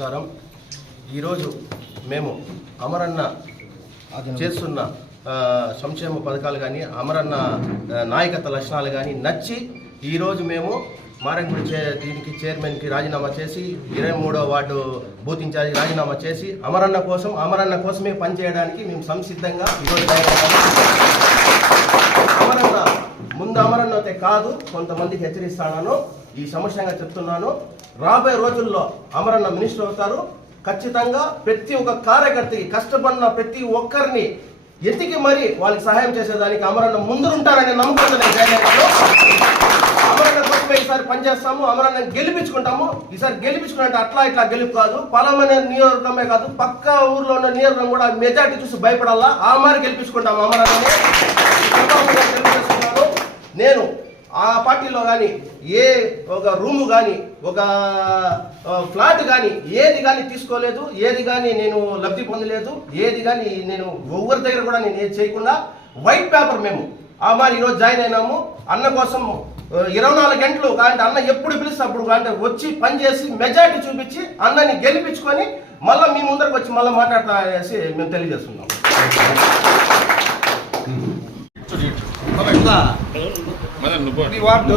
నమస్కారం ఈరోజు మేము అమరన్న చేస్తున్న సంక్షేమ పథకాలు కానీ అమరన్న నాయకత్వ లక్షణాలు కానీ నచ్చి ఈరోజు మేము మారంగుడి చే దీనికి చైర్మన్కి రాజీనామా చేసి ఇరవై మూడో వార్డు బూత్ రాజీనామా చేసి అమరన్న కోసం అమరన్న కోసమే పనిచేయడానికి మేము సంసిద్ధంగా ఈరోజు అమరన్న ముందు అయితే కాదు కొంతమందికి హెచ్చరిస్తాను ఈ సమస్యంగా చెప్తున్నాను రాబోయే రోజుల్లో అమరన్న మినిస్టర్ అవుతారు ఖచ్చితంగా ప్రతి ఒక్క కార్యకర్తకి కష్టపడిన ప్రతి ఒక్కరిని ఎతికి మరి వాళ్ళకి సహాయం చేసేదానికి అమరన్న ముందుంటారనే నమ్మకంతో నేను అమరన్న కోసమే ఈసారి పనిచేస్తాము అమరన్న గెలిపించుకుంటాము ఈసారి గెలిపించుకున్నట్టు అట్లా ఇట్లా గెలుపు కాదు పలామనే నియోజకవర్గమే కాదు పక్క ఊర్లో ఉన్న నియోజకవర్గం కూడా మెజార్టీ చూసి భయపడాలా ఆ మరి గెలిపించుకుంటాము అమరన్నని నేను ఆ పార్టీలో కానీ ఏ ఒక రూము కానీ ఒక ఫ్లాట్ కానీ ఏది కానీ తీసుకోలేదు ఏది కానీ నేను లబ్ధి పొందలేదు ఏది కానీ నేను ఎవరి దగ్గర కూడా నేను ఏది చేయకుండా వైట్ పేపర్ మేము మరి ఈరోజు జాయిన్ అయినాము అన్న కోసం ఇరవై నాలుగు గంటలు కానీ అన్న ఎప్పుడు పిలిస్తే అప్పుడు కాంటే వచ్చి పనిచేసి మెజార్టీ చూపించి అన్నని గెలిపించుకొని మళ్ళీ మీ ముందరకు వచ్చి మళ్ళీ మాట్లాడాలనేసి మేము తెలియజేస్తున్నాం మదన్ నువ్వు నీ వాట్